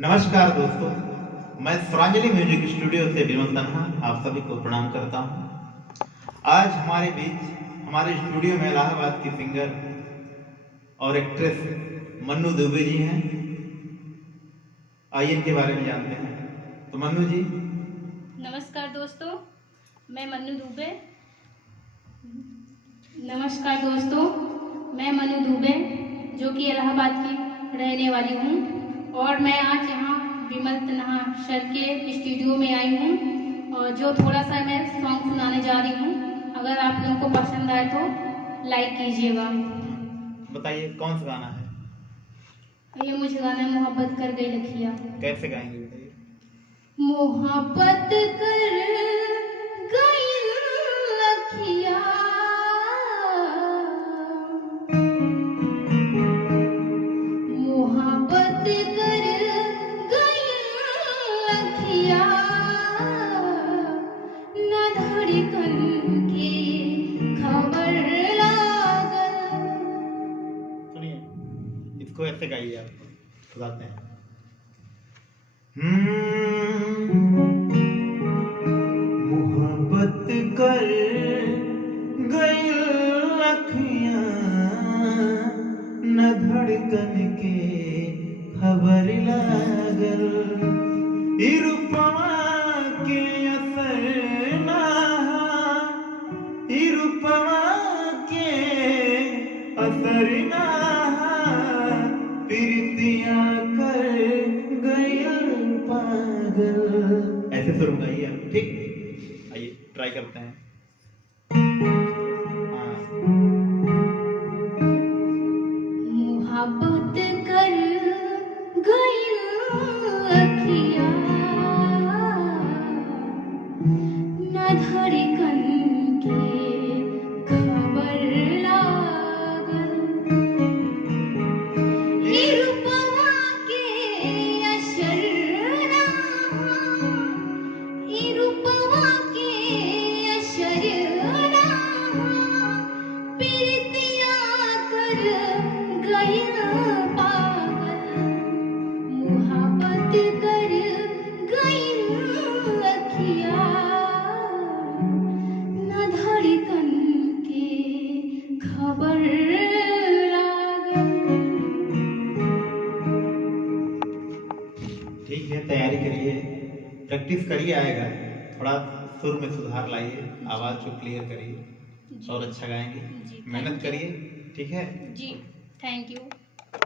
नमस्कार दोस्तों, मैं स्वरांजलि म्यूजिक स्टूडियो से विमल तन्हा आप सभी को प्रणाम करता हूं। आज हमारे बीच हमारे स्टूडियो में इलाहाबाद की सिंगर और एक्ट्रेस मन्नू दुबे जी हैं। आइए इनके बारे में जानते हैं। तो मन्नू जी। नमस्कार दोस्तों, मैं मन्नू दुबे। नमस्कार दोस्तों, मैं मन्नू दुबे जो कि इलाहाबाद की रहने वाली हूँ और मैं आज यहाँ विमल तन्हा सर के स्टूडियो में आई हूँ और जो थोड़ा सा मैं सॉन्ग सुनाने जा रही हूँ। अगर आप लोगों को पसंद आए तो लाइक कीजिएगा। बताइए कौन सा गाना है? ये मुझे गाना है मोहब्बत कर गई लखिया। कैसे गाएंगे बताइए। मोहब्बत कर गई लखिया, मोहब्बत कर गई लखिया, न धड़कन की खबर लागल। सुनिए, इसको ऐसे गाइए, आप सुनाते हैं। मोहब्बत कर गई लखियां, न धड़कन के खबर लागल, रूपवा के असर ना, रूपवा के असर ना, प्रीतिया कर गई पागल। ऐसे सुर गाइए आप, ठीक? आइए ट्राई करते हैं। मोहब्बत कर गई लखिया, न धड़कन के खबर लागल, रूपवा के असर ना, रूपवा के असर ना, प्रीतिया कर गई पागल, मोहब्बत कर गई लखिया, न धड़कन के खबर लागल। ठीक है, तैयारी करिए, प्रैक्टिस करिए, आएगा। थोड़ा सुर में सुधार लाइए, आवाज़ को क्लियर करिए और अच्छा गाएंगे। जी, मेहनत करिए, ठीक है? जी, थैंक यू।